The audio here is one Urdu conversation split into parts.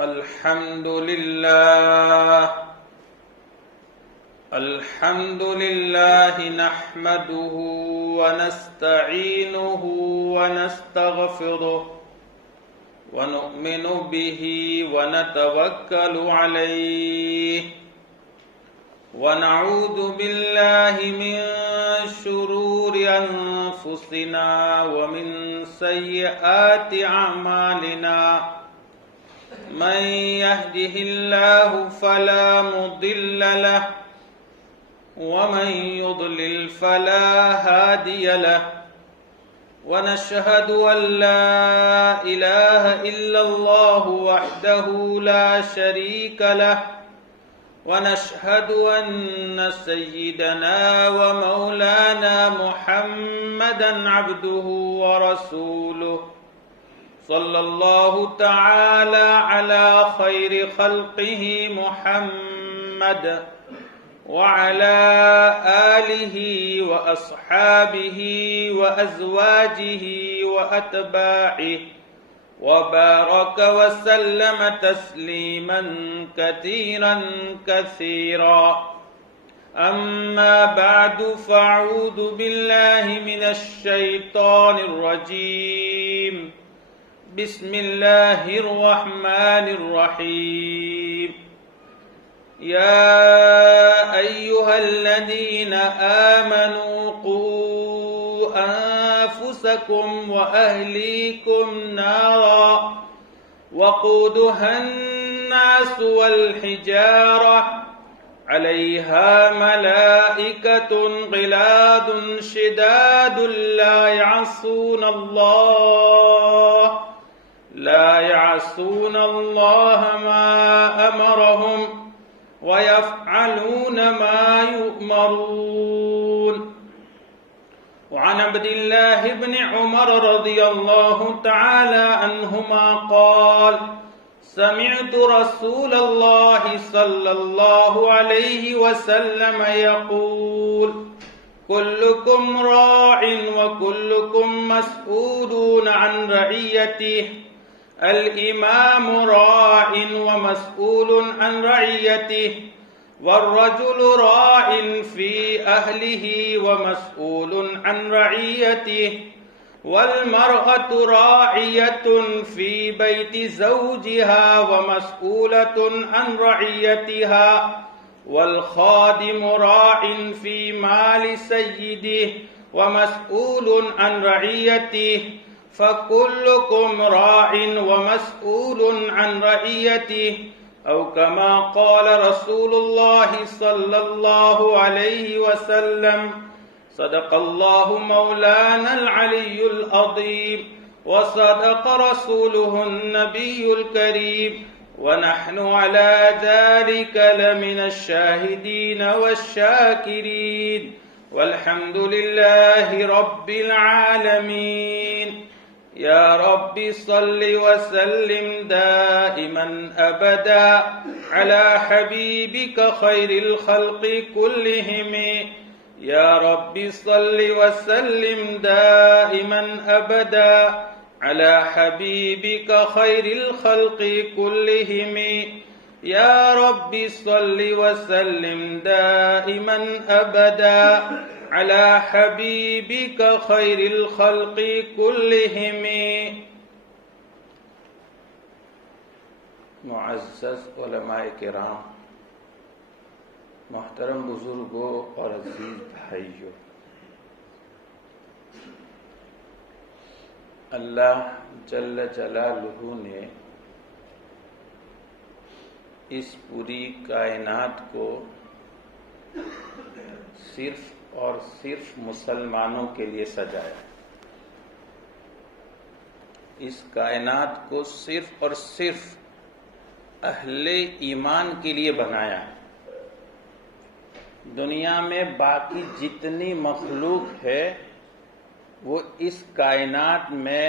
الحمد لله نحمده ونستعينه ونستغفره ونؤمن به ونتوكل عليه ونعوذ بالله من شرور أنفسنا ومن سيئات أعمالنا من يهده الله فلا مضل له ومن يضلل فلا هادي له ونشهد أن لا إله إلا الله وحده لا شريك له ونشهد أن سيدنا ومولانا محمدا عبده ورسوله صلى الله تعالى على خير خلقه محمد وعلى آله وأصحابه وأزواجه وأتباعه وبارك وسلم تسليما كثيرا كثيرا أما بعد فأعوذ بالله من الشيطان الرجيم بسم الله الرحمن الرحيم يا أيها الذين آمنوا قوا أنفسكم وأهليكم نارا وقودها الناس والحجارة عليها ملائكة غلاظ شداد لا يعصون الله ما أمرهم ويفعلون ما يؤمرون وعن عبد الله بن عمر رضي الله تعالى عنهما قال سمعت رسول الله صلى الله عليه وسلم يقول كلكم راع وكلكم مسؤول عن رعيته الإمام راع ومسؤول عن رعيته والرجل راع في أهله ومسؤول عن رعيته والمرأة راعية في بيت زوجها ومسؤولة عن رعيتها والخادم راع في مال سيده ومسؤول عن رعيته فكلكم راع ومسؤول عن رعيته أو كما قال رسول الله صلى الله عليه وسلم صدق الله مولانا العلي العظيم وصدق رسوله النبي الكريم ونحن على ذلك لمن الشاهدين والشاكرين والحمد لله رب العالمين يا رب صل وسلم دائما أبدا على حبيبك خير الخلق كلهم يا رب صل وسلم دائما أبدا على حبيبك خير الخلق كلهم يا رب صل وسلم دائما أبدا على حبيبك خير الخلق كلهم. معزز علماء کرام، محترم بزرگوں اور عزیز بھائیوں، اللہ جل جلالہ نے اس پوری کائنات کو صرف اور صرف مسلمانوں کے لیے سجایا. اس کائنات کو صرف اور صرف اہل ایمان کے لیے بنایا ہے. دنیا میں باقی جتنی مخلوق ہے وہ اس کائنات میں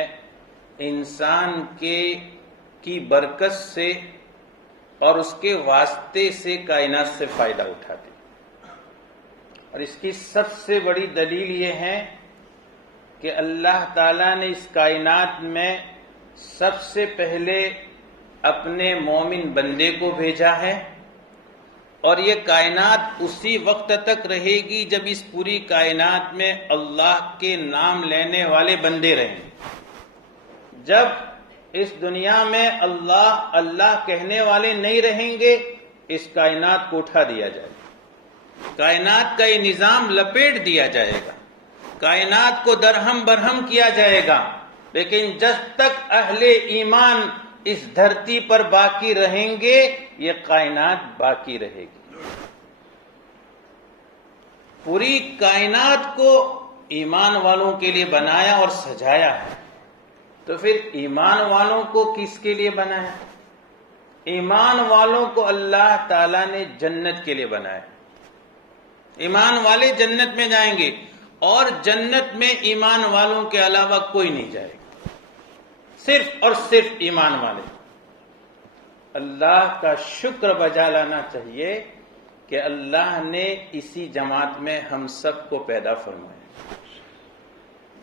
انسان کی برکت سے اور اس کے واسطے سے کائنات سے فائدہ اٹھاتے. اور اس کی سب سے بڑی دلیل یہ ہے کہ اللہ تعالیٰ نے اس کائنات میں سب سے پہلے اپنے مومن بندے کو بھیجا ہے، اور یہ کائنات اسی وقت تک رہے گی جب اس پوری کائنات میں اللہ کے نام لینے والے بندے رہیں۔ جب اس دنیا میں اللہ اللہ کہنے والے نہیں رہیں گے، اس کائنات کو اٹھا دیا جائے گا، کائنات کا یہ نظام لپیٹ دیا جائے گا، کائنات کو درہم برہم کیا جائے گا، لیکن جب تک اہل ایمان اس دھرتی پر باقی رہیں گے یہ کائنات باقی رہے گی۔ پوری کائنات کو ایمان والوں کے لیے بنایا اور سجایا ہے، تو پھر ایمان والوں کو کس کے لیے بنایا؟ ایمان والوں کو اللہ تعالیٰ نے جنت کے لیے بنایا۔ ایمان والے جنت میں جائیں گے، اور جنت میں ایمان والوں کے علاوہ کوئی نہیں جائے گا، صرف اور صرف ایمان والے۔ اللہ کا شکر بجا لانا چاہیے کہ اللہ نے اسی جماعت میں ہم سب کو پیدا فرمایا،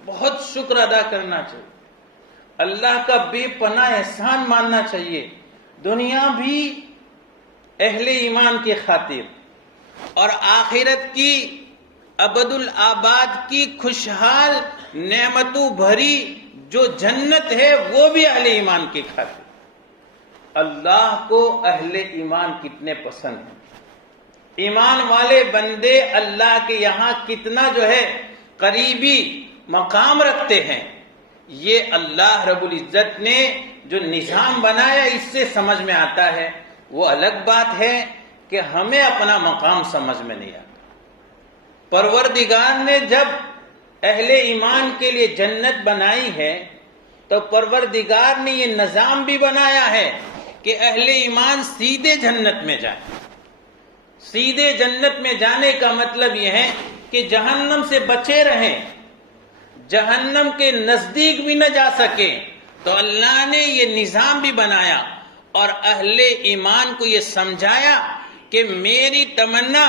بہت شکر ادا کرنا چاہیے، اللہ کا بے پناہ احسان ماننا چاہیے۔ دنیا بھی اہل ایمان کی خاطر اور آخرت کی ابد الآباد کی خوشحال نعمتوں بھری جو جنت ہے وہ بھی اہل ایمان کی خاطر۔ اللہ کو اہل ایمان کتنے پسند ہیں، ایمان والے بندے اللہ کے یہاں کتنا جو ہے قریبی مقام رکھتے ہیں، یہ اللہ رب العزت نے جو نظام بنایا اس سے سمجھ میں آتا ہے۔ وہ الگ بات ہے کہ ہمیں اپنا مقام سمجھ میں نہیں آتا۔ پروردگار نے جب اہل ایمان کے لیے جنت بنائی ہے تو پروردگار نے یہ نظام بھی بنایا ہے کہ اہل ایمان سیدھے جنت میں جائیں۔ سیدھے جنت میں جانے کا مطلب یہ ہے کہ جہنم سے بچے رہیں، جہنم کے نزدیک بھی نہ جا سکے، تو اللہ نے یہ نظام بھی بنایا اور اہل ایمان کو یہ سمجھایا کہ میری تمنا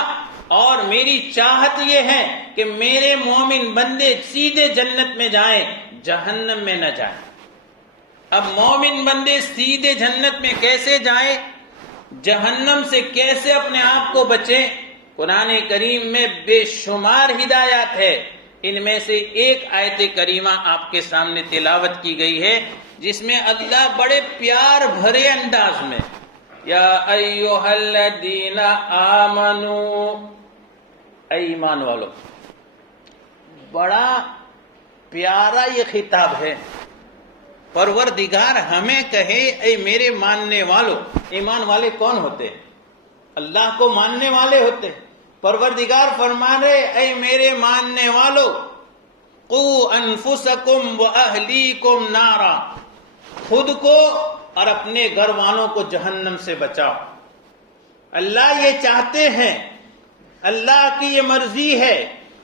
اور میری چاہت یہ ہے کہ میرے مومن بندے سیدھے جنت میں جائیں، جہنم میں نہ جائیں۔ اب مومن بندے سیدھے جنت میں کیسے جائیں، جہنم سے کیسے اپنے آپ کو بچیں؟ قرآن کریم میں بے شمار ہدایات ہے، ان میں سے ایک آیت کریمہ آپ کے سامنے تلاوت کی گئی ہے جس میں اللہ بڑے پیار بھرے انداز میں یا ایھا الذین آمنو، اے ایمان والو، بڑا پیارا یہ خطاب ہے۔ پروردگار ہمیں کہے اے میرے ماننے والو۔ ایمان والے کون ہوتے ہیں؟ اللہ کو ماننے والے ہوتے ہیں۔ پروردگار فرما رہے اے میرے ماننے والو، قوا انفسکم واہلیکم نارا، خود کو اور اپنے گھر والوں کو جہنم سے بچاؤ۔ اللہ یہ چاہتے ہیں، اللہ کی یہ مرضی ہے،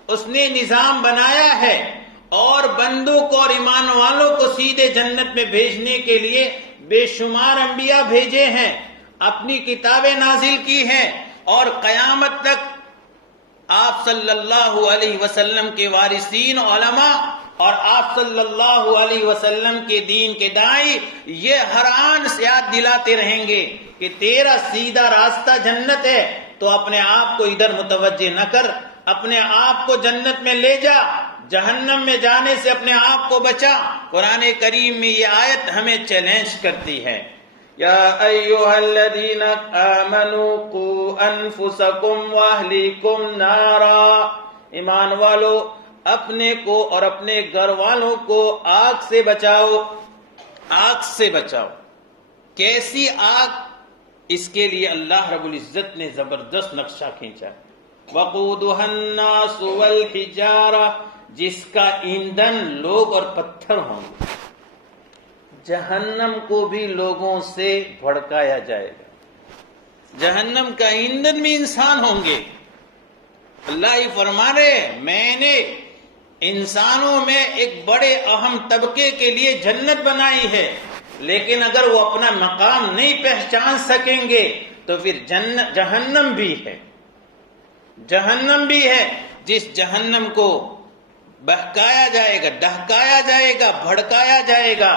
اس نے نظام بنایا ہے اور بندوں کو اور ایمان والوں کو سیدھے جنت میں بھیجنے کے لیے بے شمار انبیاء بھیجے ہیں، اپنی کتابیں نازل کی ہیں، اور قیامت تک آپ صلی اللہ علیہ وسلم کے وارثین علماء اور آپ صلی اللہ علیہ وسلم کے دین کے داعی یہ ہر آن سے یاد دلاتے رہیں گے کہ تیرا سیدھا راستہ جنت ہے، تو اپنے آپ کو ادھر متوجہ نہ کر، اپنے آپ کو جنت میں لے جا، جہنم میں جانے سے اپنے آپ کو بچا۔ قرآن کریم میں یہ آیت ہمیں چیلنج کرتی ہے، یا ایھا الذین آمنوا قوا انفسکم واہلیکم نارا، ایمان والو اپنے کو اور اپنے گھر والوں کو آگ سے بچاؤ۔ آگ سے بچاؤ، کیسی آگ؟ اس کے لیے اللہ رب العزت نے زبردست نقشہ کھینچا، وقودھا الناس والحجارہ، جس کا ایندھن لوگ اور پتھر ہوں گے۔ جہنم کو بھی لوگوں سے بھڑکایا جائے گا، جہنم کا ایندھن بھی انسان ہوں گے۔ اللہ ہی فرما رہے میں نے انسانوں میں ایک بڑے اہم طبقے کے لیے جنت بنائی ہے، لیکن اگر وہ اپنا مقام نہیں پہچان سکیں گے تو پھر جہنم بھی ہے، جہنم بھی ہے، جس جہنم کو بہکایا جائے گا، دہکایا جائے گا، بھڑکایا جائے گا،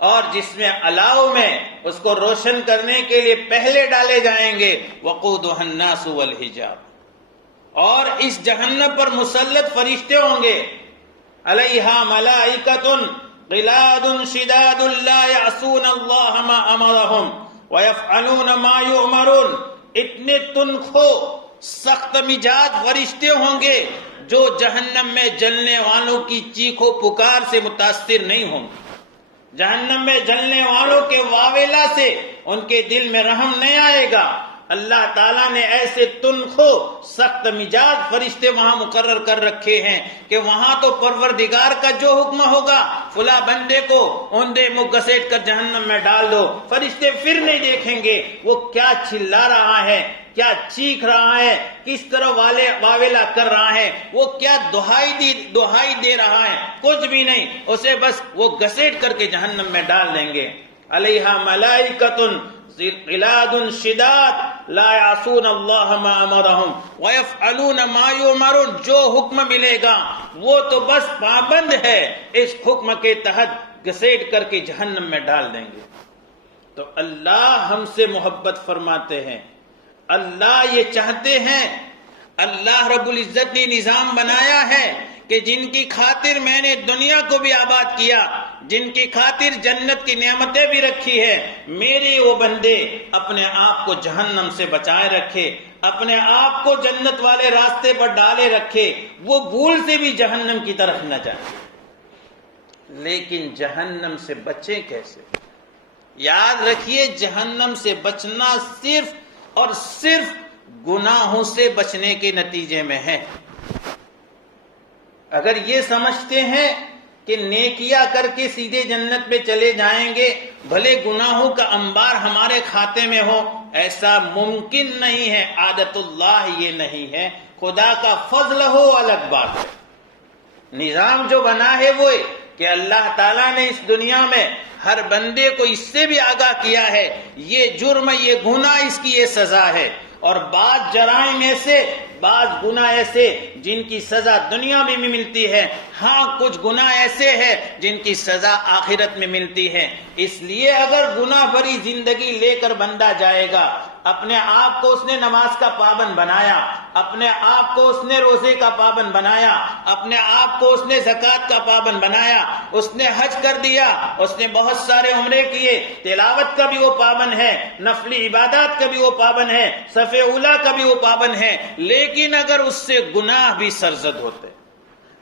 اور جس میں الاؤ میں اس کو روشن کرنے کے لیے پہلے ڈالے جائیں گے وقودها الناس والحجاب، اور اس جہنم پر مسلط فرشتے ہوں گے، علیہا ملائکۃ غلاد شداد لا یعصون اللہ ما امرہم ویفعلون ما یؤمرون، اتنے تنخو سخت مزاج فرشتے ہوں گے جو جہنم میں جلنے والوں کی چیخ و پکار سے متاثر نہیں ہوں گے، جہنم میں جلنے والوں کے واویلا سے ان کے دل میں رحم نہیں آئے گا۔ اللہ تعالیٰ نے ایسے تنخو سخت مزاج فرشتے وہاں مقرر کر رکھے ہیں کہ وہاں تو پروردگار کا جو حکم ہوگا فلاں بندے کو اوندے منہ گھسیٹ کر جہنم میں ڈال دو، فرشتے پھر نہیں دیکھیں گے وہ کیا چلا رہا ہے، کیا چیخ رہا ہے، کس طرح واویلا کر رہا ہے، وہ کیا دہائی دے رہا ہے، کچھ بھی نہیں، اسے بس وہ گھسیٹ کر کے جہنم میں ڈال دیں گے۔ علیہا ملائکۃ غلاد شداد لا یعصون اللہ ما امرہم ویفعلون ما یؤمرون، جو حکم ملے گا وہ تو بس پابند ہے، اس حکم کے تحت گھسیٹ کر کے جہنم میں ڈال دیں گے۔ تو اللہ ہم سے محبت فرماتے ہیں، اللہ یہ چاہتے ہیں، اللہ رب العزت نے نظام بنایا ہے کہ جن کی خاطر میں نے دنیا کو بھی آباد کیا، جن کی خاطر جنت کی نعمتیں بھی رکھی ہے، میرے وہ بندے اپنے آپ کو جہنم سے بچائے رکھے، اپنے آپ کو جنت والے راستے پر ڈالے رکھے، وہ بھول سے بھی جہنم کی طرف نہ جائیں۔ لیکن جہنم سے بچیں کیسے؟ یاد رکھیے جہنم سے بچنا صرف اور صرف گناہوں سے بچنے کے نتیجے میں ہے۔ اگر یہ سمجھتے ہیں کہ نیکیاں کر کے سیدھے جنت پہ چلے جائیں گے، بھلے گناہوں کا انبار ہمارے کھاتے میں ہو، ایسا ممکن نہیں ہے، عادت اللہ یہ نہیں ہے، خدا کا فضل ہو الگ بات ہے۔ نظام جو بنا ہے وہ کہ اللہ تعالیٰ نے اس دنیا میں ہر بندے کو اس سے بھی آگاہ کیا ہے، یہ جرم، یہ گناہ، اس کی یہ سزا ہے، اور بعض جرائم ایسے، بعض گناہ ایسے جن کی سزا دنیا میں بھی ملتی ہے، ہاں کچھ گناہ ایسے ہیں جن کی سزا آخرت میں ملتی ہے۔ اس لیے اگر گناہ بھری زندگی لے کر بندہ جائے گا، اپنے آپ کو اس نے نماز کا پابند بنایا، اپنے آپ کو اس نے روزے کا پابند بنایا، اپنے آپ کو اس نے زکوٰۃ کا پابند بنایا، اس نے حج کر دیا، اس نے بہت سارے عمرے کیے، تلاوت کا بھی وہ پابند ہے، نفلی عبادات کا بھی وہ پابند ہے، صف اولا کا بھی وہ پابند ہے، لیکن اگر اس سے گناہ بھی سرزد ہوتے،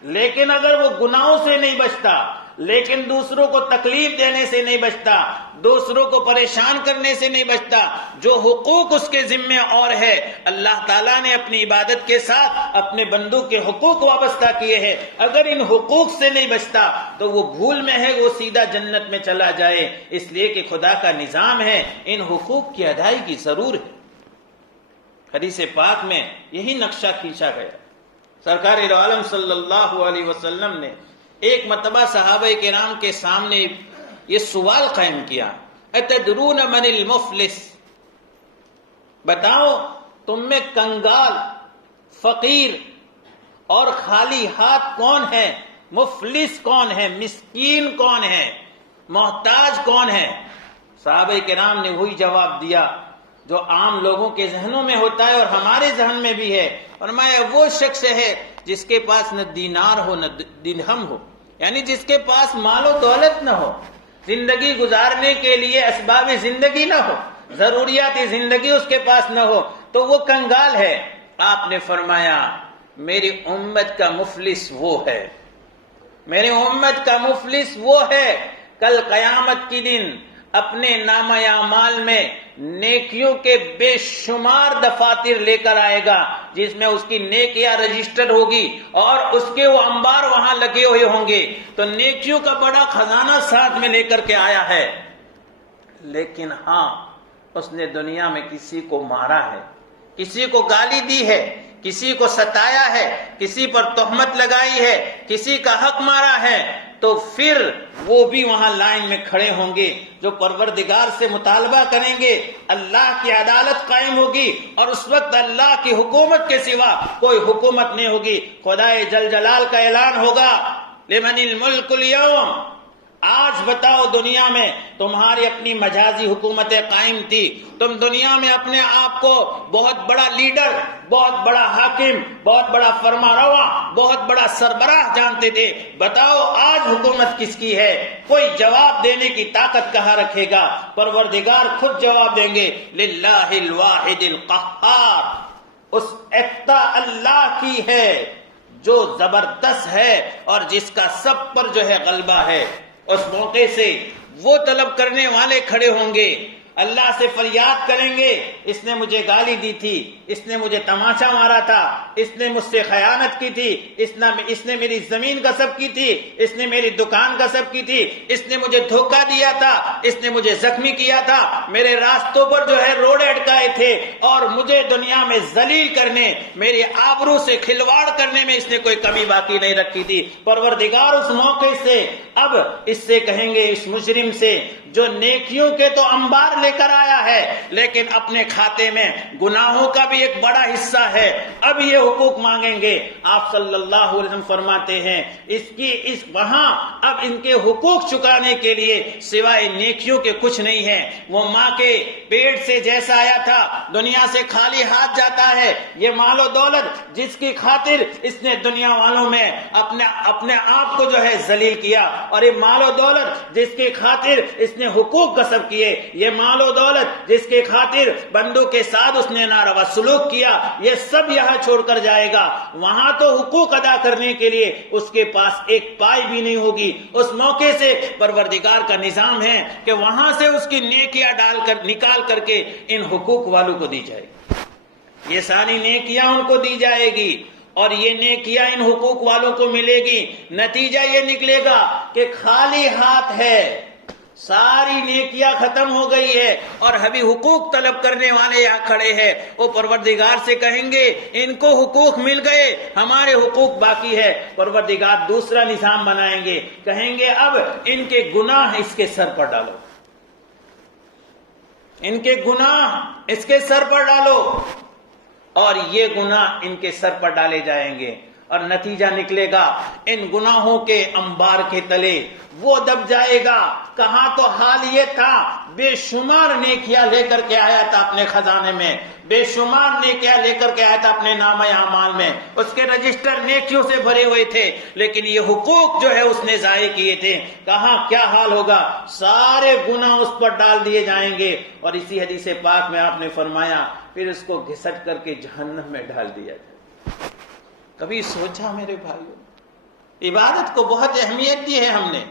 لیکن اگر وہ گناہوں سے نہیں بچتا، لیکن دوسروں کو تکلیف دینے سے نہیں بچتا، دوسروں کو پریشان کرنے سے نہیں بچتا، جو حقوق اس کے ذمے اور ہے، اللہ تعالیٰ نے اپنی عبادت کے ساتھ اپنے بندوں کے حقوق وابستہ کیے ہیں، اگر ان حقوق سے نہیں بچتا تو وہ بھول میں ہے، وہ سیدھا جنت میں چلا جائے۔ اس لیے کہ خدا کا نظام ہے، ان حقوق کی ادائیگی ضرور ہے۔ حدیث پاک میں یہی نقشہ کھینچا گیا۔ سرکار عالم صلی اللہ علیہ وسلم نے ایک مرتبہ صحابہ کرام کے سامنے یہ سوال قائم کیا، اتدرون من المفلس، بتاؤ تم میں کنگال، فقیر اور خالی ہاتھ کون ہے؟ مفلس کون ہے؟ مسکین کون ہے؟ محتاج کون ہے؟ صحابہ کرام نے وہی جواب دیا جو عام لوگوں کے ذہنوں میں ہوتا ہے اور ہمارے ذہن میں بھی ہے، فرمایا وہ شخص ہے جس کے پاس نہ دینار ہو نہ درہم ہو، یعنی جس کے پاس مال و دولت نہ ہو، زندگی گزارنے کے لیے اسباب زندگی نہ ہو، ضروریات زندگی اس کے پاس نہ ہو، تو وہ کنگال ہے۔ آپ نے فرمایا میری امت کا مفلس وہ ہے، میری امت کا مفلس وہ ہے کل قیامت کی دن اپنے نامہ اعمال میں نیکیوں کے بے شمار دفاتر لے کر آئے گا، جس میں اس کی نیکیاں رجسٹر ہوگی اور اس کے وہ انبار وہاں لگے ہوئے ہوں گے، تو نیکیوں کا بڑا خزانہ ساتھ میں لے کر کے آیا ہے، لیکن ہاں اس نے دنیا میں کسی کو مارا ہے، کسی کو گالی دی ہے، کسی کو ستایا ہے، کسی پر تہمت لگائی ہے، کسی کا حق مارا ہے، تو پھر وہ بھی وہاں لائن میں کھڑے ہوں گے، جو پروردگار سے مطالبہ کریں گے، اللہ کی عدالت قائم ہوگی، اور اس وقت اللہ کی حکومت کے سوا کوئی حکومت نہیں ہوگی۔ خدائے جل جلال کا اعلان ہوگا لمن الملک اليوم، آج بتاؤ دنیا میں تمہاری اپنی مجازی حکومتیں قائم تھی، تم دنیا میں اپنے آپ کو بہت بڑا لیڈر، بہت بڑا حاکم، بہت بڑا فرما روا، بہت بڑا سربراہ جانتے تھے، بتاؤ آج حکومت کس کی ہے؟ کوئی جواب دینے کی طاقت کہاں رکھے گا؟ پروردگار خود جواب دیں گے، للہ الواحد القہار، اس ایکتا اللہ کی ہے جو زبردست ہے اور جس کا سب پر جو ہے غلبہ ہے۔ اس موقع سے وہ طلب کرنے والے کھڑے ہوں گے، اللہ سے فریاد کریں گے، اس نے مجھے گالی دی تھی، اس نے مجھے تماچا مارا تھا، اس نے مجھ سے خیانت کی تھی، اس نے میری زمین غصب کی تھی، اس نے میری دکان غصب کی تھی، اس نے مجھے دھوکہ دیا تھا، اس نے مجھے زخمی کیا تھا، میرے راستوں پر جو ہے روڑے اٹکائے تھے اور مجھے دنیا میں ذلیل کرنے، میری آبرو سے کھلواڑ کرنے میں اس نے کوئی کمی باقی نہیں رکھی تھی۔ پروردگار اس موقع سے اب اس سے کہیں گے، اس مجرم سے جو نیکیوں کے تو انبار لے کر آیا ہے لیکن اپنے کھاتے میں گناہوں کا بھی ایک بڑا حصہ ہے، اب یہ حقوق مانگیں گے۔ آپ صلی اللہ علیہ وسلم فرماتے ہیں وہاں اب ان کے حقوق چکانے کے لیے سوائے نیکیوں کے کچھ نہیں ہے۔ وہ ماں کے پیٹ سے جیسا آیا تھا دنیا سے خالی ہاتھ جاتا ہے، یہ مال و دولت جس کی خاطر اس نے دنیا والوں میں اپنے آپ کو جو ہے ذلیل کیا، اور یہ مال و دولت جس کی خاطر اس نے حقوق غصب کیے، یہ مال و دولت جس کے خاطر بندوں کے ساتھ اس نے ناروا سلوک کیا، یہ سب یہاں چھوڑ کر جائے گا۔ وہاں تو حقوق ادا کرنے کے لیے اس کے پاس ایک پائی بھی نہیں ہوگی۔ اس موقع سے پروردگار کا نظام ہے کہ وہاں سے اس کی نیکیاں نکال کر کے ان حقوق والوں کو دی جائے گی، یہ ساری نیکیاں ان کو دی جائے گی اور یہ نیکیاں ان حقوق والوں کو ملے گی۔ نتیجہ یہ نکلے گا کہ خالی ہاتھ ہے، ساری نیکیاں ختم ہو گئی ہے اور ابھی حقوق طلب کرنے والے یہاں کھڑے ہیں۔ وہ پروردگار سے کہیں گے ان کو حقوق مل گئے، ہمارے حقوق باقی ہے۔ پروردگار دوسرا نظام بنائیں گے، کہیں گے اب ان کے گناہ اس کے سر پر ڈالو، ان کے گناہ اس کے سر پر ڈالو، اور یہ گناہ ان کے سر پر ڈالے جائیں گے، اور نتیجہ نکلے گا ان گناہوں کے انبار کے تلے وہ دب جائے گا۔ کہاں تو حال یہ تھا بے شمار نیکیاں لے کر کے آیا تھا اپنے خزانے میں، بے شمار نیکیاں لے کر کے آیا تھا اپنے نامہ اعمال میں، اس کے رجسٹر نیکیوں سے بھرے ہوئے تھے، لیکن یہ حقوق جو ہے اس نے ضائع کیے تھے۔ کہاں کیا حال ہوگا؟ سارے گناہ اس پر ڈال دیے جائیں گے، اور اسی حدیث پاک میں آپ نے فرمایا پھر اس کو گھسٹ کر کے جہنم میں ڈال دیا جائے۔ کبھی سوچا میرے بھائیوں، عبادت کو بہت اہمیت دی ہے ہم نے،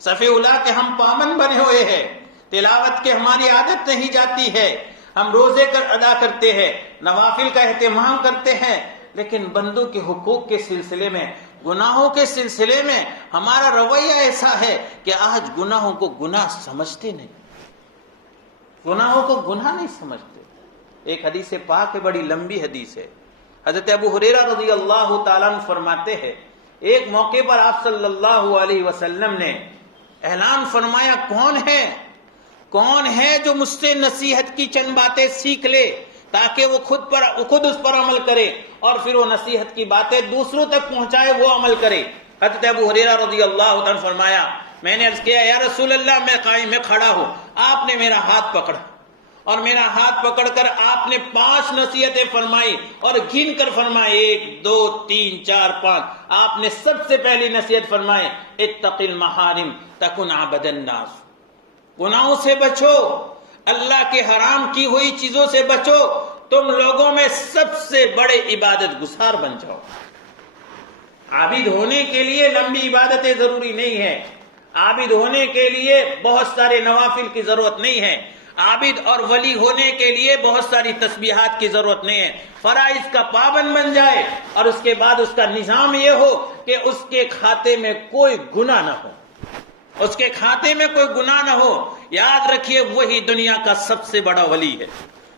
صف اولیٰ کے ہم پابند بنے ہوئے ہیں، تلاوت کے ہماری عادت نہیں جاتی ہے، ہم روزے ادا کرتے ہیں، نوافل کا اہتمام کرتے ہیں، لیکن بندوں کے حقوق کے سلسلے میں، گناہوں کے سلسلے میں ہمارا رویہ ایسا ہے کہ آج گناہوں کو گناہ سمجھتے نہیں، گناہوں کو گناہ نہیں سمجھتے۔ ایک حدیث پاک ہے، بڑی لمبی حدیث ہے، حضرت ابو ہریرہ رضی اللہ تعالیٰ عنہ فرماتے ہیں ایک موقع پر آپ صلی اللہ علیہ وسلم نے اعلان فرمایا، کون ہے جو مجھ سے نصیحت کی چند باتیں سیکھ لے تاکہ وہ خود اس پر عمل کرے اور پھر وہ نصیحت کی باتیں دوسروں تک پہنچائے، وہ عمل کرے۔ حضرت ابو ہریرہ رضی اللہ عنہ فرمایا، میں نے عرض کیا یا رسول اللہ میں قائم میں کھڑا ہوں، آپ نے میرا ہاتھ پکڑا اور میرا ہاتھ پکڑ کر آپ نے 5 نصیحتیں فرمائی اور گن کر فرمائی 1 2 3 4 5۔ آپ نے سب سے پہلی نصیحت فرمائی اتق المحارم تکن عبد الناس، گناہوں سے بچو، اللہ کے حرام کی ہوئی چیزوں سے بچو، تم لوگوں میں سب سے بڑے عبادت گزار بن جاؤ۔ عابد ہونے کے لیے لمبی عبادتیں ضروری نہیں ہے، عابد ہونے کے لیے بہت سارے نوافل کی ضرورت نہیں ہے، عابد اور ولی ہونے کے لیے بہت ساری تسبیحات کی ضرورت نہیں ہے۔ فرائض کا پابند بن جائے اور اس کے بعد اس کا نظام یہ ہو کہ اس کے کھاتے میں کوئی گناہ نہ ہو، اس کے کھاتے میں کوئی گناہ نہ ہو۔ یاد رکھیے وہی دنیا کا سب سے بڑا ولی ہے،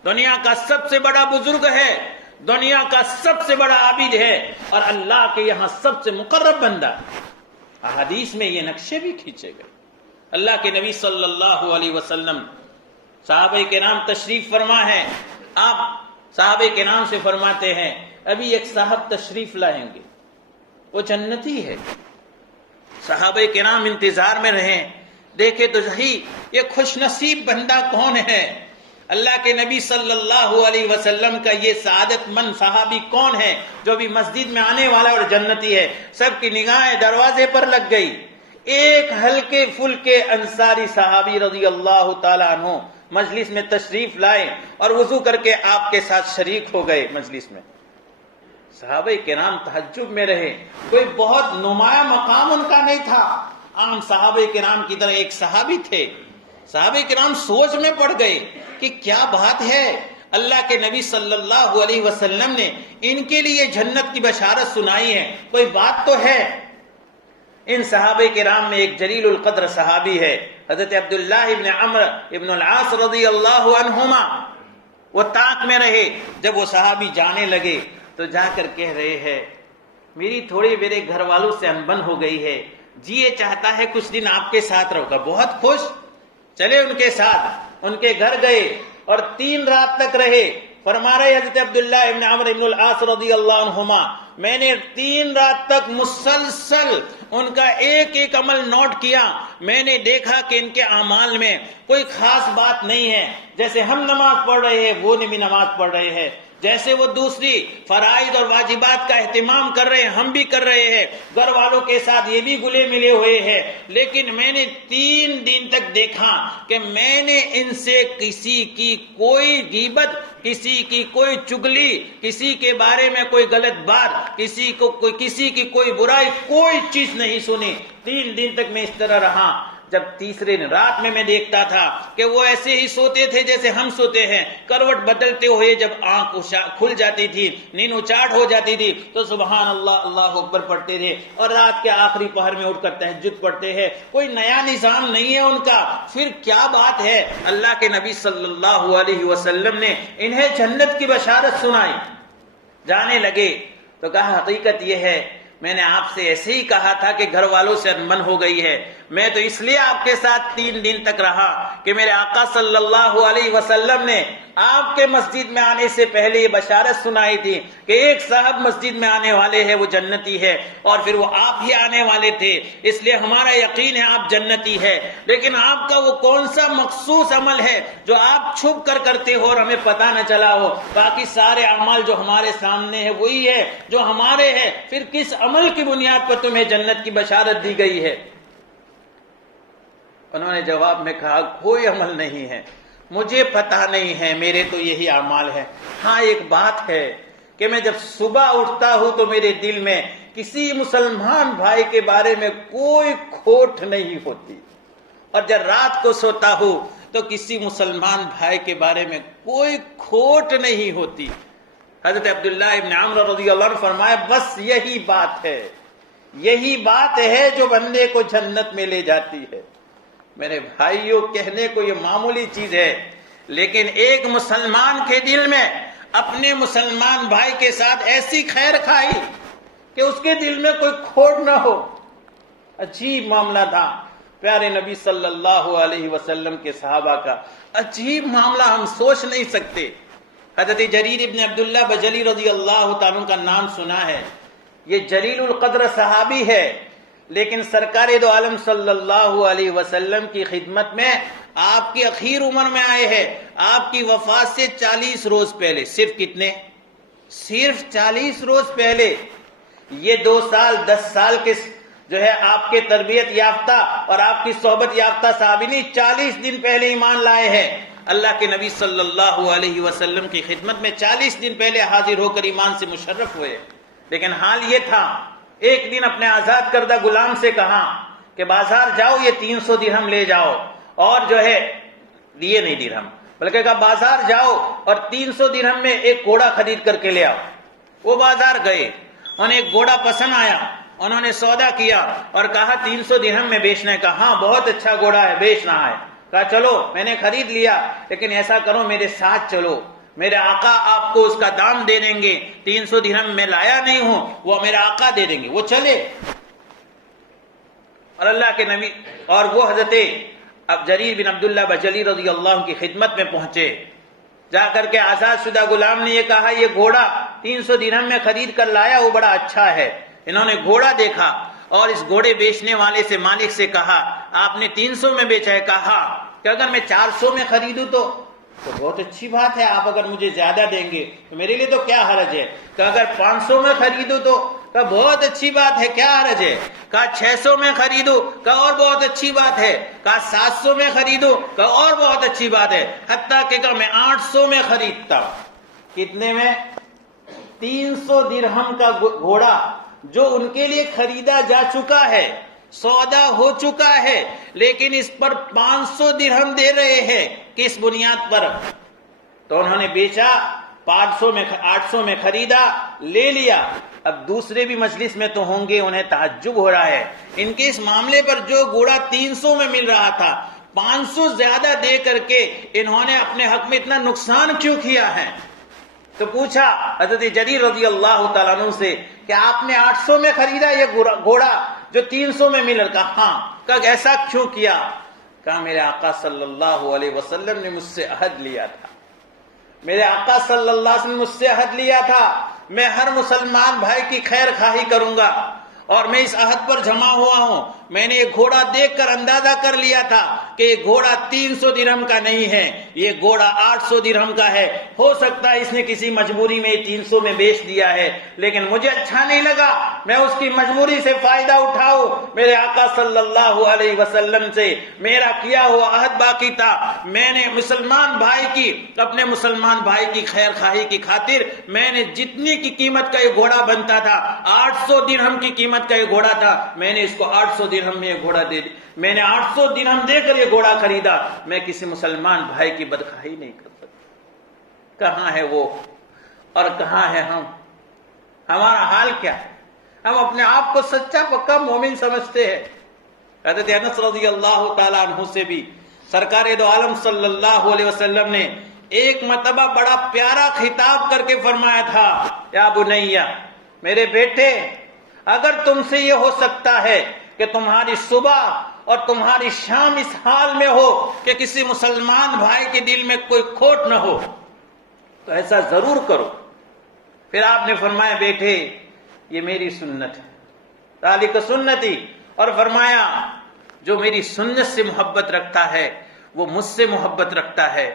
دنیا کا سب سے بڑا بزرگ ہے، دنیا کا سب سے بڑا عابد ہے اور اللہ کے یہاں سب سے مقرب بندہ۔ احادیث میں یہ نقشے بھی کھینچے گئے۔ اللہ کے نبی صلی اللہ علیہ وسلم، صحابہ کرام تشریف فرما ہے، آپ صحابہ کرام سے فرماتے ہیں ابھی ایک صاحب تشریف لائیں گے، وہ جنتی ہے، صحابہ کرام انتظار میں رہے. دیکھے تو صحیح یہ خوش نصیب بندہ کون ہے؟ اللہ کے نبی صلی اللہ علیہ وسلم کا یہ سعادت مند صحابی کون ہے جو بھی مسجد میں آنے والا اور جنتی ہے؟ سب کی نگاہیں دروازے پر لگ گئی. ایک ہلکے پھلکے انصاری صحابی رضی اللہ تعالیٰ عنہ مجلس میں تشریف لائے اور وضو کر کے آپ کے ساتھ شریک ہو گئے مجلس میں. صحابہ کرام تحجب میں رہے. کوئی بہت نمایاں مقام ان کا نہیں تھا، عام صحابہ کرام کی طرح ایک صحابی تھے. صحابہ کرام سوچ میں پڑ گئے کہ کیا بات ہے، اللہ کے نبی صلی اللہ علیہ وسلم نے ان کے لیے جنت کی بشارت سنائی ہے، کوئی بات تو ہے. ان صحابہ کرام میں ایک جلیل القدر صحابی ہے، حضرت عبداللہ ابن عمرو ابن العاص رضی اللہ عنہما. وہ طاق میں رہے. جب وہ صحابی جانے لگے تو جا کر کہہ رہے ہیں میری تھوڑی میرے گھر والوں سے انبن ہو گئی ہے، جی یہ چاہتا ہے کچھ دن آپ کے ساتھ رہوں گا. بہت خوش. چلے ان کے ساتھ، ان کے گھر گئے اور 3 رات تک رہے. فرما رہے حضرت عبداللہ ابن عمرو ابن العاص رضی اللہ عنہما میں نے 3 رات تک مسلسل ان کا ایک ایک عمل نوٹ کیا. میں نے دیکھا کہ ان کے اعمال میں کوئی خاص بات نہیں ہے. جیسے ہم نماز پڑھ رہے ہیں وہ بھی نماز پڑھ رہے ہیں، جیسے وہ دوسری فرائض اور واجبات کا اہتمام کر رہے ہیں ہم بھی کر رہے ہیں، گھر والوں کے ساتھ یہ بھی گلے ملے ہوئے ہیں. لیکن میں نے 3 دن تک دیکھا کہ میں نے ان سے کسی کی کوئی غیبت، کسی کی کوئی چگلی، کسی کے بارے میں کوئی غلط بات، کسی کی کوئی برائی، کوئی چیز نہیں سنی. 3 دن تک میں اس طرح رہا. جب تیسرے رات میں دیکھتا تھا کہ وہ ایسے ہی سوتے تھے جیسے ہم سوتے ہیں، کروٹ بدلتے ہوئے جب آنکھ کھل جاتی تھی، نیند اچاٹ ہو جاتی تھی تو سبحان اللہ اللہ اکبر پڑھتے تھے، اور رات کے آخری پہر میں اٹھ کر تہجد پڑھتے ہیں. کوئی نیا نظام نہیں ہے ان کا. پھر کیا بات ہے؟ اللہ کے نبی صلی اللہ علیہ وسلم نے انہیں جنت کی بشارت سنائی. جانے لگے تو کہا حقیقت یہ ہے میں نے آپ سے ایسے ہی کہا تھا کہ گھر والوں سے انبن ہو گئی ہے. میں تو اس لیے آپ کے ساتھ 3 دن تک رہا کہ میرے آقا صلی اللہ علیہ وسلم نے آپ کے مسجد میں آنے سے پہلے یہ بشارت سنائی تھی کہ ایک صاحب مسجد میں آنے والے ہیں وہ جنتی ہے، اور پھر وہ آپ ہی آنے والے تھے. اس لیے ہمارا یقین ہے آپ جنتی ہے. لیکن آپ کا وہ کون سا مخصوص عمل ہے جو آپ چھپ کر کرتے ہو اور ہمیں پتہ نہ چلا ہو؟ باقی سارے اعمال جو ہمارے سامنے ہے وہی ہے جو ہمارے ہیں. پھر کس عمل کی بنیاد پر تمہیں جنت کی بشارت دی گئی ہے؟ انہوں نے جواب میں کہا کوئی عمل نہیں ہے، مجھے پتہ نہیں ہے، میرے تو یہی اعمال ہے. ہاں ایک بات ہے کہ میں جب صبح اٹھتا ہوں تو میرے دل میں کسی مسلمان بھائی کے بارے میں کوئی کھوٹ نہیں ہوتی، اور جب رات کو سوتا ہوں تو کسی مسلمان بھائی کے بارے میں کوئی کھوٹ نہیں ہوتی. حضرت عبداللہ ابن عمرو رضی اللہ عنہ فرمایا بس یہی بات ہے، یہی بات ہے جو بندے کو جنت میں لے جاتی ہے. میرے بھائیوں کہنے کو یہ معمولی چیز ہے، لیکن ایک مسلمان کے دل میں اپنے مسلمان بھائی کے ساتھ ایسی خیر خواہی کہ اس کے دل میں کوئی کھوٹ نہ ہو. عجیب معاملہ تھا پیارے نبی صلی اللہ علیہ وسلم کے صحابہ کا. عجیب معاملہ، ہم سوچ نہیں سکتے. حضرت جریر ابن عبداللہ بجلی رضی اللہ تعالیٰ کا نام سنا ہے. یہ جلیل القدر صحابی ہے، لیکن سرکار دو عالم صلی اللہ علیہ وسلم کی خدمت میں آپ کی اخیر عمر میں آئے ہیں. آپ کی وفات سے 40 روز پہلے، صرف کتنے؟ صرف 40 روز پہلے. یہ 2 سال 10 سال کے جو ہے آپ کے تربیت یافتہ اور آپ کی صحبت یافتہ صحابی نہیں، 40 دن پہلے ایمان لائے ہیں. اللہ کے نبی صلی اللہ علیہ وسلم کی خدمت میں 40 دن پہلے حاضر ہو کر ایمان سے مشرف ہوئے. لیکن حال یہ تھا، ایک دن اپنے آزاد کردہ غلام سے کہا کہ بازار جاؤ یہ 300 درہم لے جاؤ، اور جو ہے لیے نہیں درہم بلکہ کہا بازار جاؤ اور 300 درہم میں ایک گھوڑا خرید کر کے لے آؤ. وہ بازار گئے، انہیں ایک گھوڑا پسند آیا، انہوں نے سودا کیا اور کہا 300 درہم میں بیچنا ہے. کہا ہاں بہت اچھا گھوڑا ہے، بیچنا ہے. کہا چلو میں نے خرید لیا، لیکن ایسا کرو میرے ساتھ چلو، میرے آقا آپ کو اس کا دام دے دیں گے. 300 درہم میں لایا نہیں ہوں، وہ میرے آقا دے دیں گے. وہ چلے اور اللہ کے نبی اور وہ حضرت اب جریر بن عبداللہ بجلی رضی اللہ عنہ کی خدمت میں پہنچے. جا کر کے آزاد شدہ غلام نے یہ کہا یہ گھوڑا 300 درہم میں خرید کر لایا، وہ بڑا اچھا ہے. انہوں نے گھوڑا دیکھا اور اس گھوڑے بیچنے والے سے مالک سے کہا آپ نے 300 میں بیچا ہے؟ کہا کہ اگر میں 400 میں خریدوں تو بہت اچھی بات ہے، آپ اگر مجھے زیادہ دیں گے تو میرے لیے تو کیا حرج ہے۔ کہ اگر 500 میں خریدوں تو کہا بہت اچھی بات ہے، کیا حرج ہے۔ کہا 600 میں خریدوں، کہا اور بہت اچھی بات ہے۔ کہا 700 میں خریدوں، کہا اور بہت اچھی بات ہے۔ حتیٰ کہ کہا میں 800 میں خریدتا ہوں۔ کتنے میں؟ 300 درہم کا گھوڑا جو ان کے لیے خریدا جا چکا ہے، سودا ہو چکا ہے، لیکن اس پر 500 درہم دے رہے ہیں۔ کس بنیاد پر؟ تو انہوں نے بیچا، 800 میں خریدا، لے لیا۔ اب دوسرے بھی مجلس میں تو ہوں گے، انہیں تعجب ہو رہا ہے ان کے اس معاملے پر۔ جو گھوڑا 300 میں مل رہا تھا 500 زیادہ دے کر کے انہوں نے اپنے حق میں اتنا نقصان کیوں کیا ہے؟ تو پوچھا حضرت جریر رضی اللہ تعالیٰ عنہ سے کہ آپ نے 800 میں خریدا یہ گھوڑا جو 300 میں مل رہا؟ کہا ہاں۔ کہا ایسا کیوں کیا؟ کہا میرے آقا صلی اللہ علیہ وسلم نے مجھ سے عہد لیا تھا، میرے آقا صلی اللہ علیہ وسلم نے مجھ سے عہد لیا تھا میں ہر مسلمان بھائی کی خیر خواہی کروں گا، اور میں اس عہد پر جمع ہوا ہوں۔ میں نے یہ گھوڑا دیکھ کر اندازہ کر لیا تھا کہ یہ گھوڑا 300 درہم کا نہیں ہے، یہ گھوڑا 800 درہم کا ہے۔ ہو سکتا ہے اس نے کسی مجبوری میں 300 میں بیچ دیا ہے، لیکن مجھے اچھا نہیں لگا میں اس کی مجبوری سے فائدہ اٹھاؤں۔ میرے آقا صلی اللہ علیہ وسلم سے میرا کیا ہوا عہد باقی تھا، میں نے اپنے مسلمان بھائی کی خیر خواہی کی خاطر میں نے جتنی کی قیمت کا یہ گھوڑا بنتا تھا، 800 درہم کی قیمت کا یہ گھوڑا تھا، میں نے اس کو 800 درہم میں یہ گھوڑا دے دی، میں نے 800 درہم دے کر یہ گھوڑا خریدا۔ میں کسی مسلمان بھائی کی بدخواہی نہیں کر سکتا۔ کہاں ہے وہ اور کہاں ہے ہم؟ ہمارا حال کیا ہے؟ ہم اپنے آپ کو سچا پکا مومن سمجھتے ہیں۔ حضرت انس رضی اللہ تعالیٰ عنہ سے بھی سرکار دو عالم صلی اللہ علیہ وسلم نے ایک مرتبہ بڑا پیارا خطاب کر کے فرمایا تھا، یا بنیہ، میرے بیٹے، اگر تم سے یہ ہو سکتا ہے کہ تمہاری صبح اور تمہاری شام اس حال میں ہو کہ کسی مسلمان بھائی کے دل میں کوئی کھوٹ نہ ہو تو ایسا ضرور کرو۔ پھر آپ نے فرمایا بیٹے یہ میری سنت ہے، ذالک سنتی، اور فرمایا جو میری سنت سے محبت رکھتا ہے وہ مجھ سے محبت رکھتا ہے،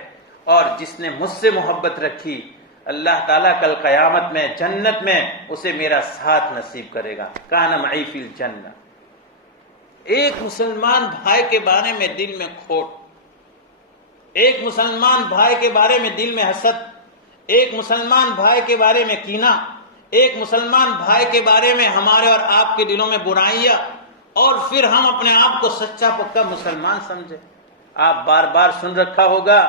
اور جس نے مجھ سے محبت رکھی اللہ تعالیٰ کل قیامت میں جنت میں اسے میرا ساتھ نصیب کرے گا، کان معی فی الجنہ۔ ایک مسلمان بھائی کے بارے میں دل میں کھوٹ، ایک مسلمان بھائی کے بارے میں دل میں حسد، ایک مسلمان بھائی کے بارے میں کینہ، ایک مسلمان بھائی کے بارے میں ہمارے اور آپ کے دلوں میں برائیاں، اور پھر ہم اپنے آپ کو سچا پکا مسلمان سمجھے۔ آپ بار بار سن رکھا ہوگا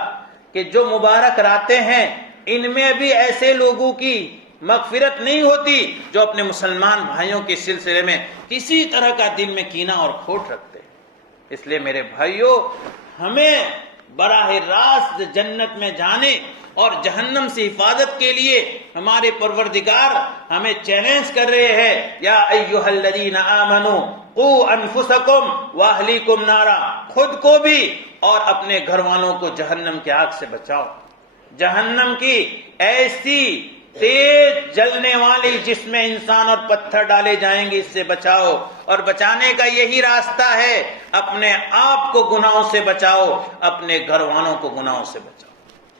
کہ جو مبارک راتیں ہیں ان میں بھی ایسے لوگوں کی مغفرت نہیں ہوتی جو اپنے مسلمان بھائیوں کے سلسلے میں کسی طرح کا دل میں کینہ اور کھوٹ رکھتے ہیں۔ اس لیے میرے بھائیوں، ہمیں براہ راست جنت میں جانے اور جہنم سے حفاظت کے لیے ہمارے پروردگار ہمیں چیلنج کر رہے ہیں، یا ایھا الذین آمنوا قوا انفسکم واہلیکم نارا، خود کو بھی اور اپنے گھر والوں کو جہنم کی آگ سے بچاؤ۔ جہنم کی ایسی تیز جلنے والی جس میں انسان اور پتھر ڈالے جائیں گے، اس سے بچاؤ، اور بچانے کا یہی راستہ ہے، اپنے آپ کو گناہوں سے بچاؤ، اپنے گھر والوں کو گناہوں سے بچاؤ۔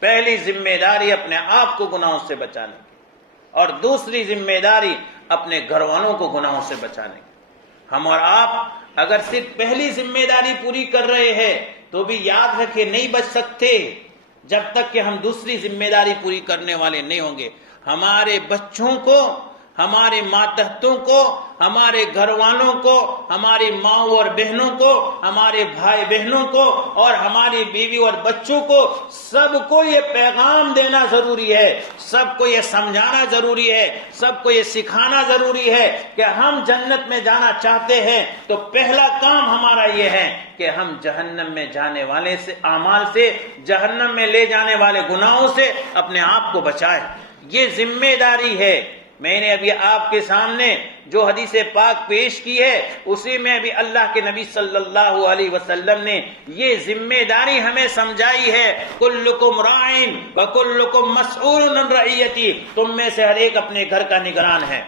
پہلی ذمہ داری اپنے آپ کو گناہوں سے بچانے کی، اور دوسری ذمہ داری اپنے گھر والوں کو گناہوں سے بچانے کی۔ ہم اور آپ اگر صرف پہلی ذمہ داری پوری کر رہے ہیں تو بھی یاد رکھے نہیں بچ سکتے جب تک کہ ہم دوسری ذمہ داری پوری کرنے والے نہیں ہوں گے۔ ہمارے بچوں کو، ہمارے ماتحتوں کو، ہمارے گھر والوں کو، ہماری ماں اور بہنوں کو، ہمارے بھائی بہنوں کو، اور ہماری بیوی اور بچوں کو، سب کو یہ پیغام دینا ضروری ہے، سب کو یہ سمجھانا ضروری ہے، سب کو یہ سکھانا ضروری ہے کہ ہم جنت میں جانا چاہتے ہیں تو پہلا کام ہمارا یہ ہے کہ ہم جہنم میں جانے والے سے اعمال سے، جہنم میں لے جانے والے گناہوں سے اپنے آپ کو بچائیں۔ یہ ذمہ داری ہے۔ میں نے ابھی آپ کے سامنے جو حدیث پاک پیش کی ہے اسی میں بھی اللہ کے نبی صلی اللہ علیہ وسلم نے یہ ذمہ داری ہمیں سمجھائی ہے، کلکم راعٍ وکلکم مسئول عن رعیتہ، تم میں سے ہر ایک اپنے گھر کا نگران ہے،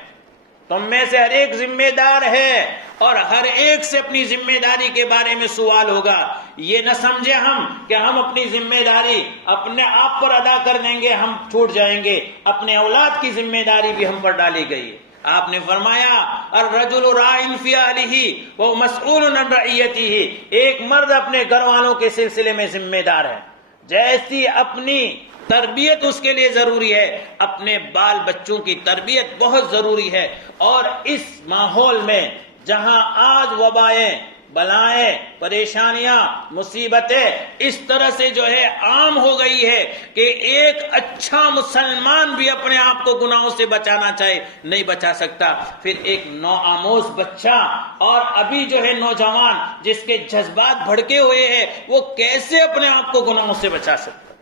تم میں سے ہر ایک ذمہ دار ہے اور ہر ایک سے اپنی ذمہ داری کے بارے میں سوال ہوگا. یہ نہ سمجھے ہم کہ ہم اپنی ذمہ داری اپنے آپ پر ادا کر دیں گے, ہم چھوٹ جائیں گے. اپنے اولاد کی ذمہ داری بھی ہم پر ڈالی گئی. آپ نے فرمایا الرجل راع فی اہلہ ومسئول عن رعیتہ, ایک مرد اپنے گھر والوں کے سلسلے میں ذمہ دار ہے. جیسی اپنی تربیت اس کے لیے ضروری ہے, اپنے بال بچوں کی تربیت بہت ضروری ہے. اور اس ماحول میں جہاں آج وبائیں, بلائیں, پریشانیاں, مصیبتیں اس طرح سے جو ہے عام ہو گئی ہے کہ ایک اچھا مسلمان بھی اپنے آپ کو گناہوں سے بچانا چاہے نہیں بچا سکتا. پھر ایک نوآموز بچہ اور ابھی جو ہے نوجوان جس کے جذبات بھڑکے ہوئے ہیں وہ کیسے اپنے آپ کو گناہوں سے بچا سکتا؟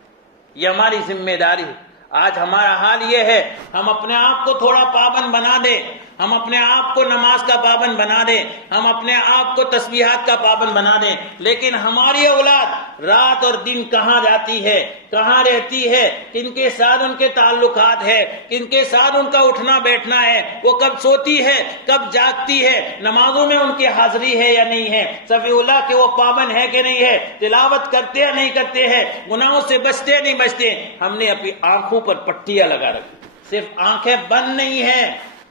یہ ہماری ذمہ داری ہے. آج ہمارا حال یہ ہے, ہم اپنے آپ کو تھوڑا پابند بنا دیں, ہم اپنے آپ کو نماز کا پابند بنا دیں, ہم اپنے آپ کو تسبیحات کا پابند بنا دیں, لیکن ہماری اولاد رات اور دن کہاں جاتی ہے, کہاں رہتی ہے, کن کے ساتھ ان کے تعلقات ہے, کن کے ساتھ ان کا اٹھنا بیٹھنا ہے, وہ کب سوتی ہے, کب جاگتی ہے, نمازوں میں ان کی حاضری ہے یا نہیں ہے, صفی اللہ کے وہ پابند ہے کہ نہیں ہے, تلاوت کرتے یا نہیں کرتے ہیں, گناہوں سے بچتے یا نہیں بچتے. ہم نے اپنی آنکھوں پر پٹیاں لگا رکھی, صرف آنکھیں بند نہیں ہیں,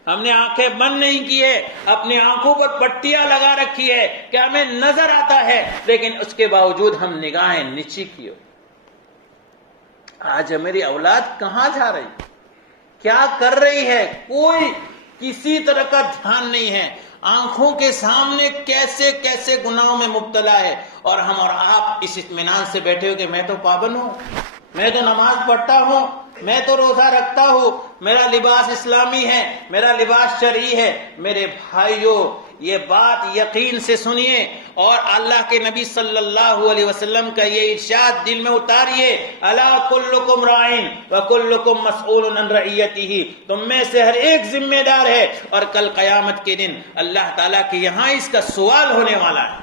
ہم نے آنکھیں بند نہیں کی ہے, اپنی آنکھوں پر پٹیاں لگا رکھی ہے کہ ہمیں نظر آتا ہے لیکن اس کے باوجود ہم نگاہیں نیچی کی ہو. آج میری اولاد کہاں جا رہی, کیا کر رہی ہے, کوئی کسی طرح کا دھیان نہیں ہے. آنکھوں کے سامنے کیسے کیسے گناہوں میں مبتلا ہے, اور ہم اور آپ اس اطمینان سے بیٹھے ہو کہ میں تو پابند ہوں, میں تو نماز پڑھتا ہوں, میں تو روزہ رکھتا ہوں, میرا لباس اسلامی ہے, میرا لباس شرعی ہے. میرے بھائیوں, یہ بات یقین سے سنیے اور اللہ کے نبی صلی اللہ علیہ وسلم کا یہ ارشاد دل میں اتاریے, الا کلکم راعٍ وکلکم مسئول عن رعیتہ, تم میں سے ہر ایک ذمہ دار ہے اور کل قیامت کے دن اللہ تعالیٰ کے یہاں اس کا سوال ہونے والا ہے.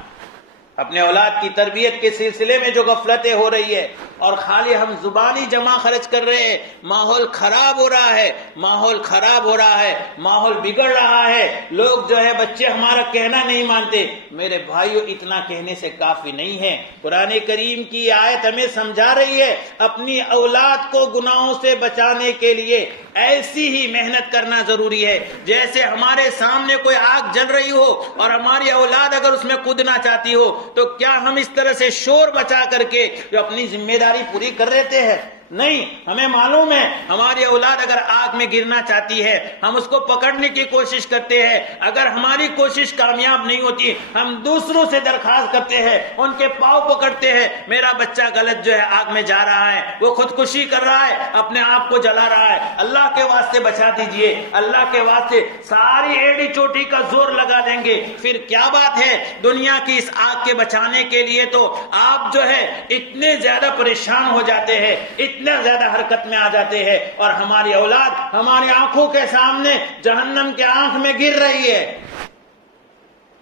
اپنے اولاد کی تربیت کے سلسلے میں جو غفلتیں ہو رہی ہے اور خالی ہم زبانی جمع خرچ کر رہے ہیں, ماحول خراب ہو رہا ہے, ماحول خراب ہو رہا ہے, ماحول بگڑ رہا ہے. لوگ جو ہے بچے ہمارا کہنا نہیں مانتے. میرے بھائیوں, اتنا کہنے سے کافی نہیں ہے. قرآن کریم کی آیت ہمیں سمجھا رہی ہے اپنی اولاد کو گناہوں سے بچانے کے لیے ایسی ہی محنت کرنا ضروری ہے جیسے ہمارے سامنے کوئی آگ جل رہی ہو اور ہماری اولاد اگر اس میں کودنا چاہتی ہو تو کیا ہم اس طرح سے شور بچا کر کے جو اپنی ذمہ داری پوری کر لیتے ہیں؟ نہیں. ہمیں معلوم ہے ہماری اولاد اگر آگ میں گرنا چاہتی ہے ہم اس کو پکڑنے کی کوشش کرتے ہیں, اگر ہماری کوشش کامیاب نہیں ہوتی ہم دوسروں سے درخواست کرتے ہیں, ان کے پاؤں پکڑتے ہیں, میرا بچہ غلط جو ہے آگ میں جا رہا ہے, وہ خودکشی کر رہا ہے, اپنے آپ کو جلا رہا ہے, اللہ کے واسطے بچا دیجئے, اللہ کے واسطے. ساری ایڑی چوٹی کا زور لگا دیں گے. پھر کیا بات ہے دنیا کی اس آگ کے بچانے کے لیے تو آپ جو ہے اتنے زیادہ پریشان ہو جاتے ہیں, اتنا زیادہ حرکت میں آ جاتے ہیں, اور ہماری اولاد ہماری آنکھوں کے سامنے جہنم کی آنکھ میں گر رہی ہے,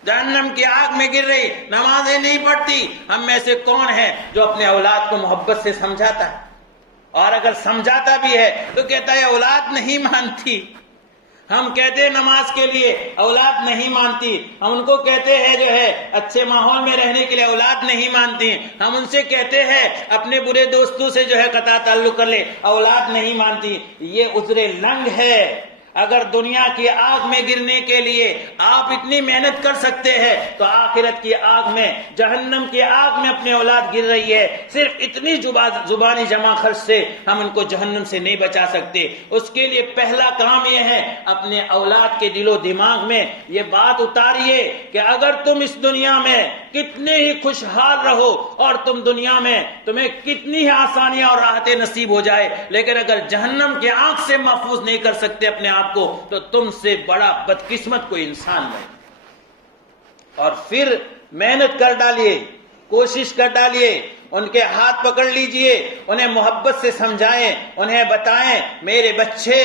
جہنم کی آگ میں گر رہی, نمازیں نہیں پڑھتی. ہم میں سے کون ہے جو اپنے اولاد کو محبت سے سمجھاتا ہے, اور اگر سمجھاتا بھی ہے تو کہتا ہے اولاد نہیں مانتی. ہم کہتے ہیں نماز کے لیے, اولاد نہیں مانتی. ہم ان کو کہتے ہیں جو ہے اچھے ماحول میں رہنے کے لیے, اولاد نہیں مانتی. ہم ان سے کہتے ہیں اپنے برے دوستوں سے جو ہے قطع تعلق کر لے, اولاد نہیں مانتی. یہ عذر لنگ ہے. اگر دنیا کی آگ میں گرنے کے لیے آپ اتنی محنت کر سکتے ہیں تو آخرت کی آگ میں, جہنم کی آگ میں اپنی اولاد گر رہی ہے. صرف اتنی زبانی جمع خرچ سے ہم ان کو جہنم سے نہیں بچا سکتے. اس کے لیے پہلا کام یہ ہے اپنے اولاد کے دل و دماغ میں یہ بات اتاریے کہ اگر تم اس دنیا میں کتنے ہی خوشحال رہو اور تم دنیا میں تمہیں کتنی ہی آسانیاں اور راحتیں نصیب ہو جائے, لیکن اگر جہنم کی آگ سے محفوظ نہیں کر سکتے اپنے آپ کو تو تم سے بڑا بدقسمت کوئی انسان نہیں. اور پھر محنت کر ڈالیے, کوشش کر ڈالیے, ان کے ہاتھ پکڑ لیجئے, انہیں محبت سے سمجھائیں, انہیں بتائیں میرے بچے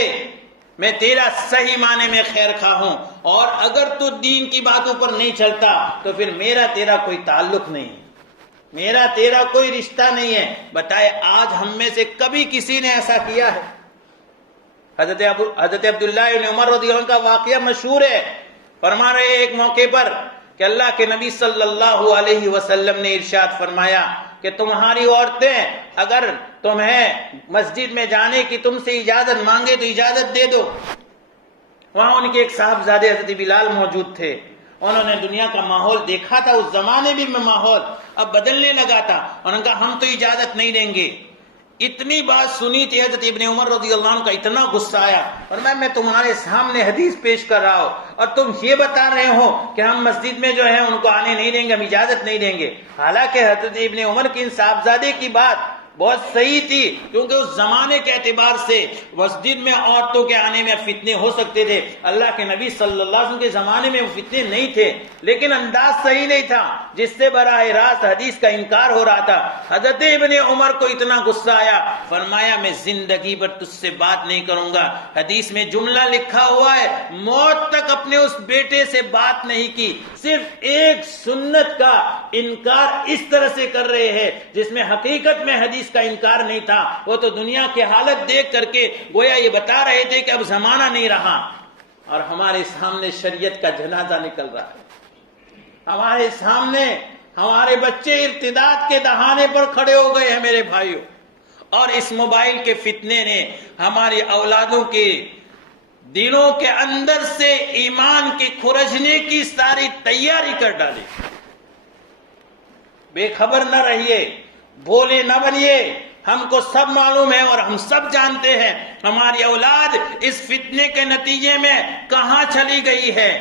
میں تیرا صحیح معنی میں خیر خواہ ہوں, اور اگر تو دین کی باتوں پر نہیں چلتا تو پھر میرا تیرا کوئی تعلق نہیں, میرا تیرا کوئی رشتہ نہیں ہے. بتائے آج ہم میں سے کبھی کسی نے ایسا کیا ہے؟ حضرت عبداللہ بن عمر رضی اللہ عنہ کا واقعہ مشہور ہے. فرما رہے ایک موقع پر کہ اللہ کے نبی صلی اللہ علیہ وسلم نے ارشاد فرمایا کہ تمہاری عورتیں اگر تمہیں مسجد میں جانے کی تم سے اجازت مانگے تو اجازت دے دو. وہاں ان کے ایک صاحبزادے حضرت بلال موجود تھے. انہوں نے دنیا کا ماحول دیکھا تھا، اس زمانے میں ماحول اب بدلنے لگا تھا. انہوں نے کہا ہم تو اجازت نہیں دیں گے. اتنی بات سنی تھی حضرت ابن عمر رضی اللہ عنہ کا اتنا غصہ آیا، اور میں تمہارے سامنے حدیث پیش کر رہا ہوں اور تم یہ بتا رہے ہو کہ ہم مسجد میں جو ہے ان کو آنے نہیں دیں گے، ہم اجازت نہیں دیں گے. حالانکہ حضرت ابن عمر کی ان صاحبزادے کی بات بہت صحیح تھی، کیونکہ اس زمانے کے اعتبار سے مسجد میں عورتوں کے آنے میں فتنے ہو سکتے تھے. اللہ کے نبی صلی اللہ علیہ وسلم کے زمانے میں وہ فتنے نہیں تھے، لیکن انداز صحیح نہیں تھا جس سے براہ راست حدیث کا انکار ہو رہا تھا. حضرت ابن عمر کو اتنا غصہ آیا، فرمایا میں زندگی بھر تجھ سے بات نہیں کروں گا. حدیث میں جملہ لکھا ہوا ہے، موت تک اپنے اس بیٹے سے بات نہیں کی. صرف ایک سنت کا انکار اس طرح سے کر رہے ہیں جس میں حقیقت میں حدیث کا انکار نہیں تھا. وہ تو دنیا کی حالت دیکھ کر کے گویا یہ بتا رہے تھے کہ اب زمانہ نہیں رہا، اور ہمارے سامنے شریعت کا جنازہ نکل رہا ہے. ہمارے سامنے ہمارے بچے ارتداد کے دہانے پر کھڑے ہو گئے ہیں میرے بھائیوں. اور اس موبائل کے فتنے نے ہماری اولادوں کے دلوں کے اندر سے ایمان کے کھرجنے کی ساری تیاری کر ڈالی. بے خبر نہ رہیے، بھولے نہ بنیے. ہم کو سب معلوم ہے اور ہم سب جانتے ہیں ہماری اولاد اس فتنے کے نتیجے میں کہاں چلی گئی ہے.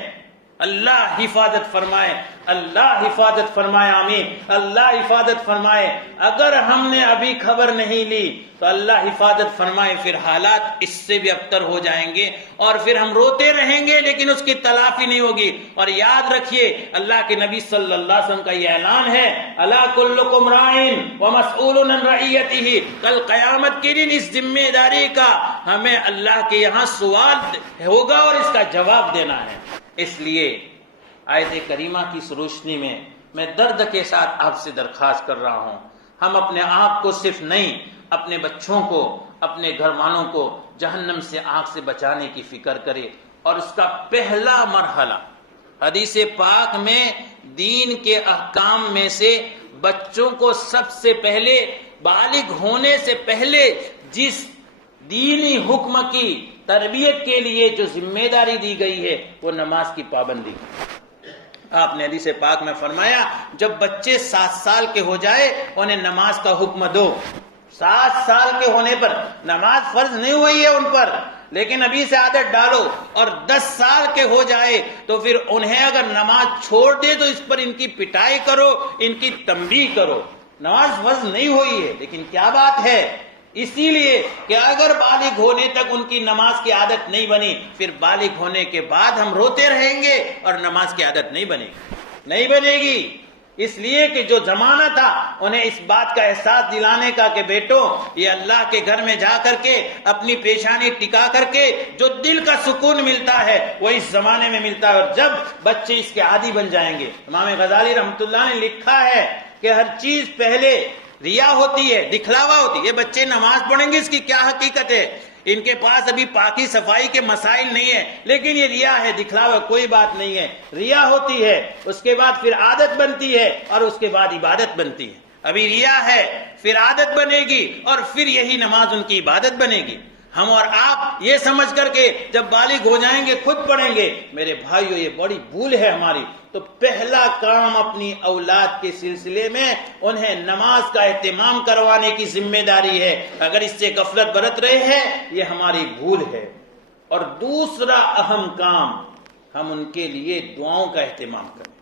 اللہ حفاظت فرمائے، اللہ حفاظت فرمائے، آمین. اللہ حفاظت فرمائے. اگر ہم نے ابھی خبر نہیں لی تو اللہ حفاظت فرمائے، پھر حالات اس سے بھی ابتر ہو جائیں گے اور پھر ہم روتے رہیں گے لیکن اس کی تلافی نہیں ہوگی. اور یاد رکھیے اللہ کے نبی صلی اللہ علیہ وسلم کا یہ اعلان ہے، الا کلکم راعٍ ومسئول عن رعیتہ. کل قیامت کے دن اس ذمہ داری کا ہمیں اللہ کے یہاں سوال ہوگا اور اس کا جواب دینا ہے. اس لیے آیت کریمہ کی اس روشنی میں درد کے ساتھ آپ سے درخواست کر رہا ہوں، ہم اپنے آپ کو صرف نہیں، اپنے بچوں کو، اپنے گھر والوں کو جہنم سے آگ سے بچانے کی فکر کریں. اور اس کا پہلا مرحلہ حدیث پاک میں دین کے احکام میں سے بچوں کو سب سے پہلے بالغ ہونے سے پہلے جس دینی حکم کی تربیت کے لیے جو ذمہ داری دی گئی ہے وہ نماز کی پابندی. آپ نے حدیث پاک میں فرمایا جب بچے 7 سال کے ہو جائے انہیں نماز کا حکم دو. 7 سال کے ہونے پر نماز فرض نہیں ہوئی ہے ان پر، لیکن ابھی سے عادت ڈالو. اور 10 سال کے ہو جائے تو پھر انہیں اگر نماز چھوڑ دے تو اس پر ان کی پٹائی کرو، ان کی تنبیہ کرو. نماز فرض نہیں ہوئی ہے، لیکن کیا بات ہے، اسی لیے کہ اگر بالغ ہونے تک ان کی نماز کی عادت نہیں بنی، پھر بالغ ہونے کے بعد ہم روتے رہیں گے اور نماز کی عادت نہیں بنے گی. اس لیے کہ جو زمانہ تھا انہیں اس بات کا احساس دلانے کا کہ بیٹو یہ اللہ کے گھر میں جا کر کے اپنی پیشانی ٹکا کر کے جو دل کا سکون ملتا ہے وہ اس زمانے میں ملتا ہے. اور جب بچے اس کے عادی بن جائیں گے، امام غزالی رحمۃ اللہ نے لکھا ہے کہ ہر چیز پہلے ریا ہوتی ہے، دکھلاوا ہوتی ہے. یہ بچے نماز پڑھیں گے، اس کی کیا حقیقت ہے؟ ان کے پاس ابھی پاکی صفائی کے مسائل نہیں ہیں، لیکن یہ ریا ہے، دکھلاوا کوئی بات نہیں ہے. ریا ہوتی ہے، اس کے بعد پھر عادت بنتی ہے اور اس کے بعد عبادت بنتی ہے. ابھی ریا ہے، پھر عادت بنے گی اور پھر یہی نماز ان کی عبادت بنے گی. ہم اور آپ یہ سمجھ کر کے جب بالغ ہو جائیں گے خود پڑھیں گے. میرے بھائیو یہ بڑی بھول ہے ہماری. تو پہلا کام اپنی اولاد کے سلسلے میں انہیں نماز کا اہتمام کروانے کی ذمہ داری ہے. اگر اس سے غفلت برت رہے ہیں یہ ہماری بھول ہے. اور دوسرا اہم کام، ہم ان کے لیے دعاؤں کا اہتمام کریں.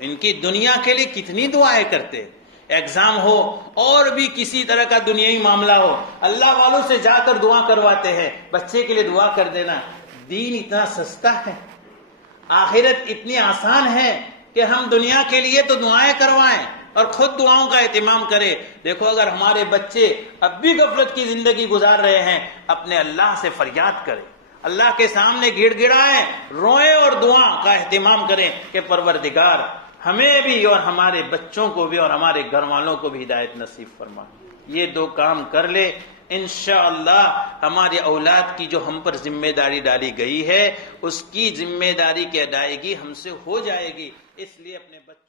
ان کی دنیا کے لیے کتنی دعائیں کرتے، ایگزام ہو اور بھی کسی طرح کا دنیاوی معاملہ ہو، اللہ والوں سے جا کر دعا کرواتے ہیں. بچے کے لیے دعا کر دینا. دین اتنا سستا ہے، آخرت اتنی آسان ہے کہ ہم دنیا کے لیے تو دعائیں کروائیں اور خود دعاؤں کا اہتمام کریں. دیکھو اگر ہمارے بچے اب بھی غفلت کی زندگی گزار رہے ہیں، اپنے اللہ سے فریاد کریں، اللہ کے سامنے گڑ گڑائیں، روئیں اور دعا کا اہتمام کریں کہ پروردگار ہمیں بھی اور ہمارے بچوں کو بھی اور ہمارے گھر والوں کو بھی ہدایت نصیب فرما. یہ 2 کام کر لے، انشاءاللہ ہمارے اولاد کی جو ہم پر ذمہ داری ڈالی گئی ہے اس کی ذمہ داری کی ادائیگی ہم سے ہو جائے گی. اس لیے اپنے بچوں